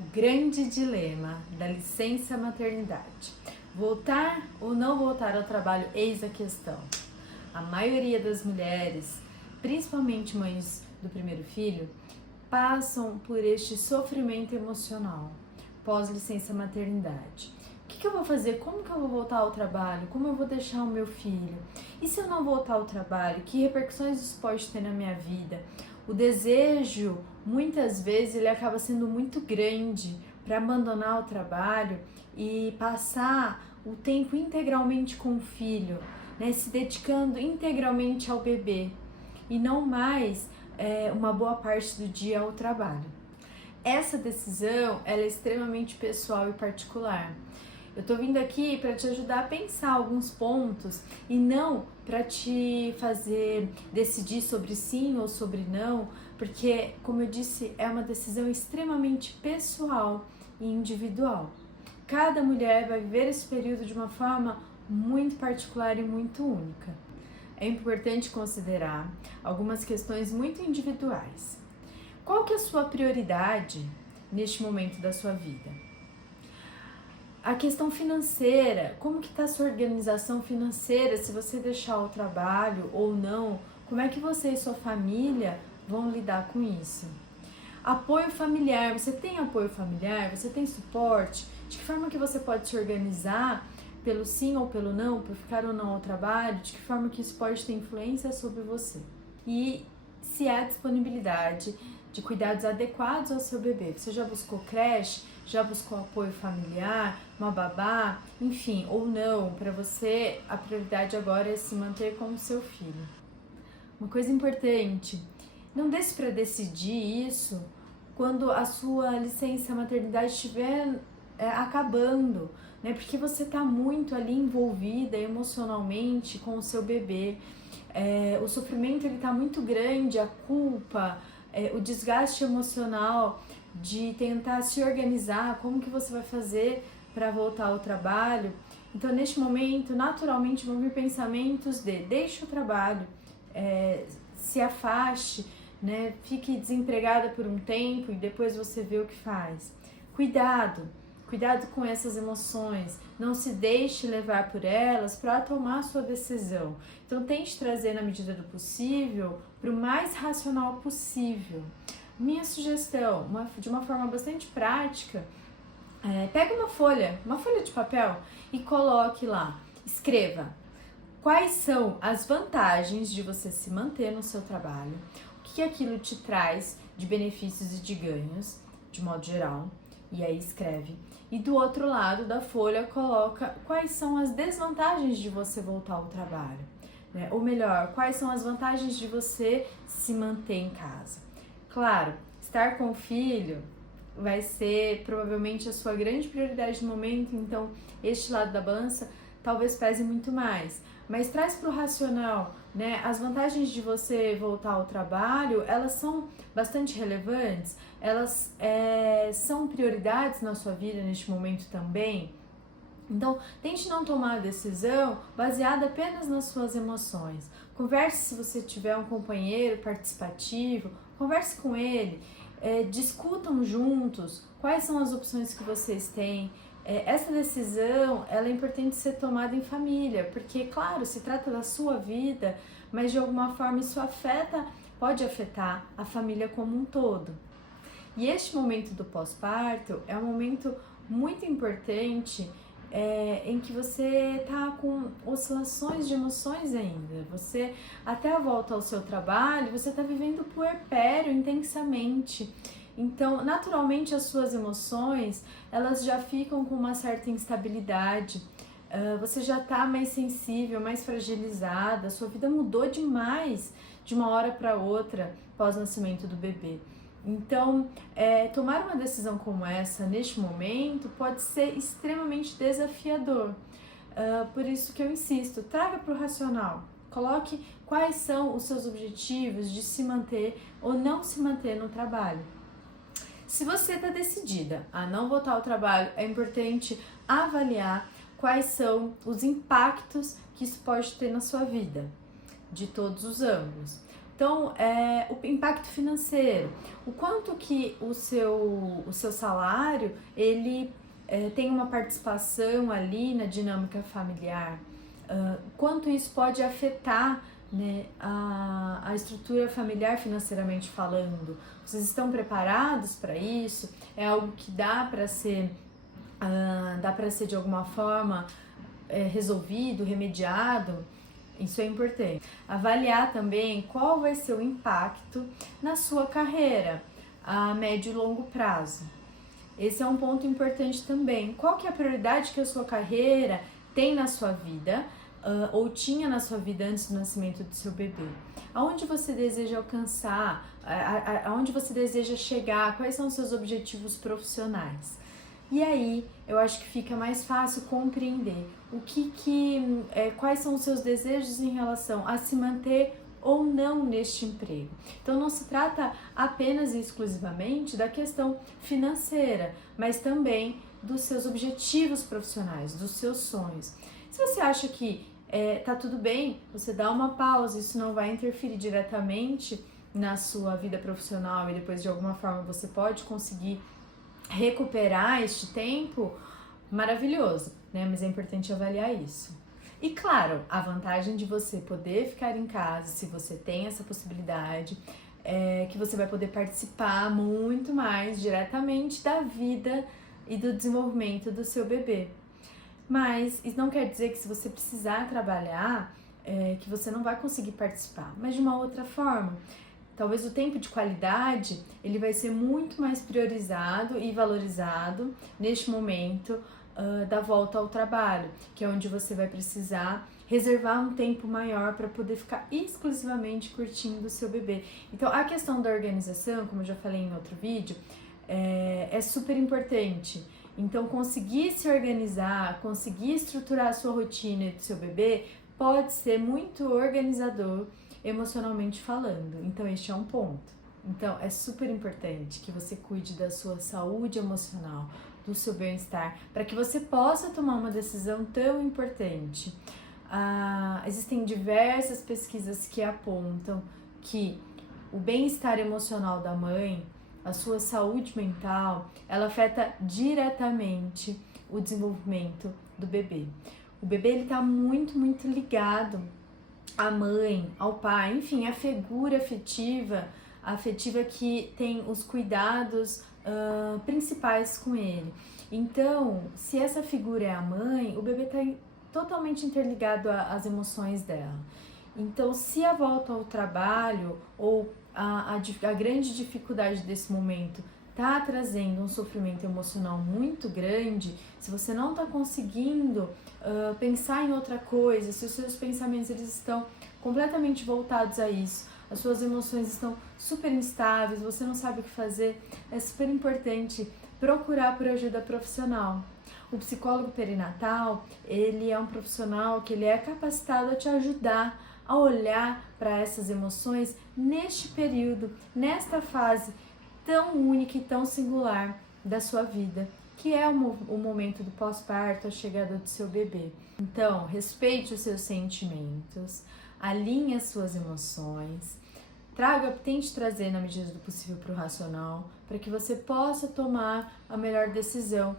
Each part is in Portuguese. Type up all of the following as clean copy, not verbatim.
O grande dilema da licença maternidade. Voltar ou não voltar ao trabalho, eis a questão. A maioria das mulheres, principalmente mães do primeiro filho, passam por este sofrimento emocional pós-licença maternidade. O que eu vou fazer? Como que eu vou voltar ao trabalho? Como eu vou deixar o meu filho? E se eu não voltar ao trabalho, que repercussões isso pode ter na minha vida? O desejo, muitas vezes, ele acaba sendo muito grande para abandonar o trabalho e passar o tempo integralmente com o filho, né, se dedicando integralmente ao bebê e não mais uma boa parte do dia ao trabalho. Essa decisão ela é extremamente pessoal e particular. Eu tô vindo aqui para te ajudar a pensar alguns pontos e não para te fazer decidir sobre sim ou sobre não, porque, como eu disse, é uma decisão extremamente pessoal e individual. Cada mulher vai viver esse período de uma forma muito particular e muito única. É importante considerar algumas questões muito individuais. Qual que é a sua prioridade neste momento da sua vida? A questão financeira, como que está a sua organização financeira, se você deixar o trabalho ou não, como é que você e sua família vão lidar com isso? Apoio familiar, você tem apoio familiar? Você tem suporte? De que forma que você pode se organizar pelo sim ou pelo não, por ficar ou não ao trabalho? De que forma que isso pode ter influência sobre você? E se há disponibilidade de cuidados adequados ao seu bebê. Você já buscou creche? Já buscou apoio familiar? Uma babá? Enfim, ou não, para você a prioridade agora é se manter com o seu filho. Uma coisa importante, não deixe para decidir isso quando a sua licença maternidade estiver acabando, né? Porque você está muito ali envolvida emocionalmente com o seu bebê. O sofrimento ele está muito grande, a culpa, o desgaste emocional de tentar se organizar, como que você vai fazer para voltar ao trabalho. Então, neste momento, naturalmente vão vir pensamentos de deixe o trabalho, se afaste, né? Fique desempregada por um tempo e depois você vê o que faz. Cuidado com essas emoções, não se deixe levar por elas para tomar a sua decisão. Então tente trazer na medida do possível para o mais racional possível. Minha sugestão, de uma forma bastante prática, pega uma folha de papel e coloque lá, escreva quais são as vantagens de você se manter no seu trabalho, o que aquilo te traz de benefícios e de ganhos, de modo geral. E aí escreve. E do outro lado da folha coloca quais são as desvantagens de você voltar ao trabalho, né? Ou melhor, quais são as vantagens de você se manter em casa. Claro, estar com o filho vai ser provavelmente a sua grande prioridade no momento, então este lado da balança talvez pese muito mais. Mas traz para o racional, né? As vantagens de você voltar ao trabalho, elas são bastante relevantes, elas são prioridades na sua vida neste momento também. Então, tente não tomar a decisão baseada apenas nas suas emoções. Converse se você tiver um companheiro participativo, converse com ele, discutam juntos quais são as opções que vocês têm. Essa decisão ela é importante ser tomada em família, porque, claro, se trata da sua vida, mas de alguma forma isso pode afetar a família como um todo. E este momento do pós-parto é um momento muito importante em que você está com oscilações de emoções ainda. Você, até a volta ao seu trabalho, você está vivendo o puerpério intensamente. Então, naturalmente, as suas emoções, elas já ficam com uma certa instabilidade, você já está mais sensível, mais fragilizada, a sua vida mudou demais de uma hora para outra pós-nascimento do bebê. Então, tomar uma decisão como essa, neste momento, pode ser extremamente desafiador. Por isso que eu insisto, traga para o racional. Coloque quais são os seus objetivos de se manter ou não se manter no trabalho. Se você está decidida a não voltar ao trabalho, é importante avaliar quais são os impactos que isso pode ter na sua vida, de todos os ângulos. Então, o impacto financeiro, o quanto que o seu salário, ele tem uma participação ali na dinâmica familiar, quanto isso pode afetar, né, a estrutura familiar financeiramente falando. Vocês estão preparados para isso? É algo que dá para ser de alguma forma resolvido, remediado? Isso é importante. Avaliar também qual vai ser o impacto na sua carreira a médio e longo prazo. Esse é um ponto importante também. Qual que é a prioridade que a sua carreira tem na sua vida, ou tinha na sua vida antes do nascimento do seu bebê? Aonde você deseja alcançar? Aonde você deseja chegar? Quais são os seus objetivos profissionais? E aí, eu acho que fica mais fácil compreender quais são os seus desejos em relação a se manter ou não neste emprego. Então, não se trata apenas e exclusivamente da questão financeira, mas também dos seus objetivos profissionais, dos seus sonhos. Se você acha que tá tudo bem, você dá uma pausa, isso não vai interferir diretamente na sua vida profissional e depois de alguma forma você pode conseguir recuperar este tempo, maravilhoso, né? Mas é importante avaliar isso. E claro, a vantagem de você poder ficar em casa, se você tem essa possibilidade, é que você vai poder participar muito mais diretamente da vida e do desenvolvimento do seu bebê. Mas isso não quer dizer que se você precisar trabalhar, que você não vai conseguir participar, mas de uma outra forma. Talvez o tempo de qualidade, ele vai ser muito mais priorizado e valorizado neste momento da volta ao trabalho, que é onde você vai precisar reservar um tempo maior para poder ficar exclusivamente curtindo o seu bebê. Então, a questão da organização, como eu já falei em outro vídeo, é super importante. Então, conseguir se organizar, conseguir estruturar a sua rotina e do seu bebê pode ser muito organizador emocionalmente falando. Então, este é um ponto. Então, é super importante que você cuide da sua saúde emocional, do seu bem-estar, para que você possa tomar uma decisão tão importante. Existem diversas pesquisas que apontam que o bem-estar emocional da mãe, a sua saúde mental, ela afeta diretamente o desenvolvimento do bebê. O bebê ele está muito, muito ligado à mãe, ao pai, enfim, a figura afetiva que tem os cuidados principais com ele. Então, se essa figura é a mãe, o bebê está totalmente interligado às emoções dela. Então, se a volta ao trabalho ou a grande dificuldade desse momento está trazendo um sofrimento emocional muito grande, se você não está conseguindo pensar em outra coisa, se os seus pensamentos eles estão completamente voltados a isso, as suas emoções estão super instáveis, você não sabe o que fazer, é super importante procurar por ajuda profissional. O psicólogo perinatal, ele é um profissional que ele é capacitado a te ajudar a olhar para essas emoções neste período, nesta fase tão única e tão singular da sua vida, que é o momento do pós-parto, a chegada do seu bebê. Então, respeite os seus sentimentos, alinhe as suas emoções, tente trazer na medida do possível para o racional, para que você possa tomar a melhor decisão.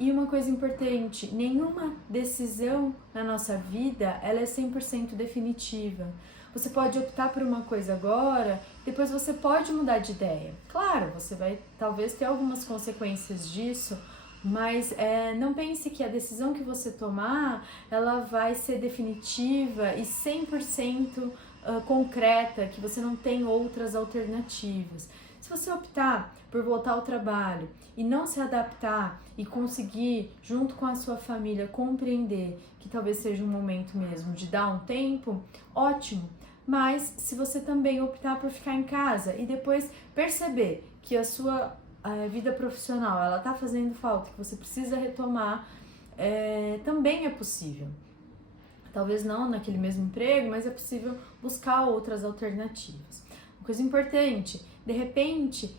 E uma coisa importante, nenhuma decisão na nossa vida ela é 100% definitiva. Você pode optar por uma coisa agora, depois você pode mudar de ideia. Claro, você vai talvez ter algumas consequências disso, mas não pense que a decisão que você tomar, ela vai ser definitiva e 100% concreta, que você não tem outras alternativas. Se você optar por voltar ao trabalho e não se adaptar e conseguir, junto com a sua família, compreender que talvez seja um momento mesmo de dar um tempo, ótimo. Mas se você também optar por ficar em casa e depois perceber que a sua vida profissional ela tá fazendo falta, que você precisa retomar, também é possível. Talvez não naquele mesmo emprego, mas é possível buscar outras alternativas. Uma coisa importante, de repente,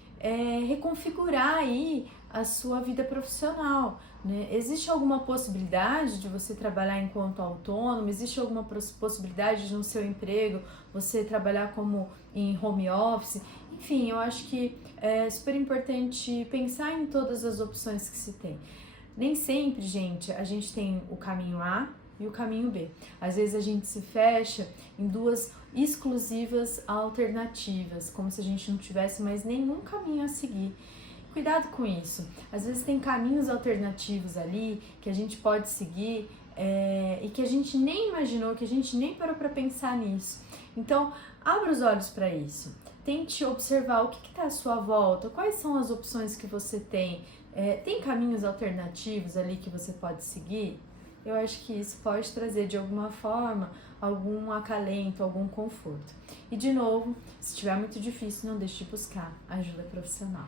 reconfigurar aí a sua vida profissional, né? Existe alguma possibilidade de você trabalhar enquanto autônomo? Existe alguma possibilidade de no seu emprego você trabalhar como em home office? Enfim, eu acho que é super importante pensar em todas as opções que se tem. Nem sempre, gente, a gente tem o caminho A e o caminho B. Às vezes a gente se fecha em duas exclusivas alternativas, como se a gente não tivesse mais nenhum caminho a seguir. Cuidado com isso. Às vezes tem caminhos alternativos ali que a gente pode seguir e que a gente nem imaginou, que a gente nem parou para pensar nisso. Então, abra os olhos para isso. Tente observar o que está à sua volta, quais são as opções que você tem. Tem caminhos alternativos ali que você pode seguir? Eu acho que isso pode trazer de alguma forma algum acalento, algum conforto. E de novo, se estiver muito difícil, não deixe de buscar ajuda profissional.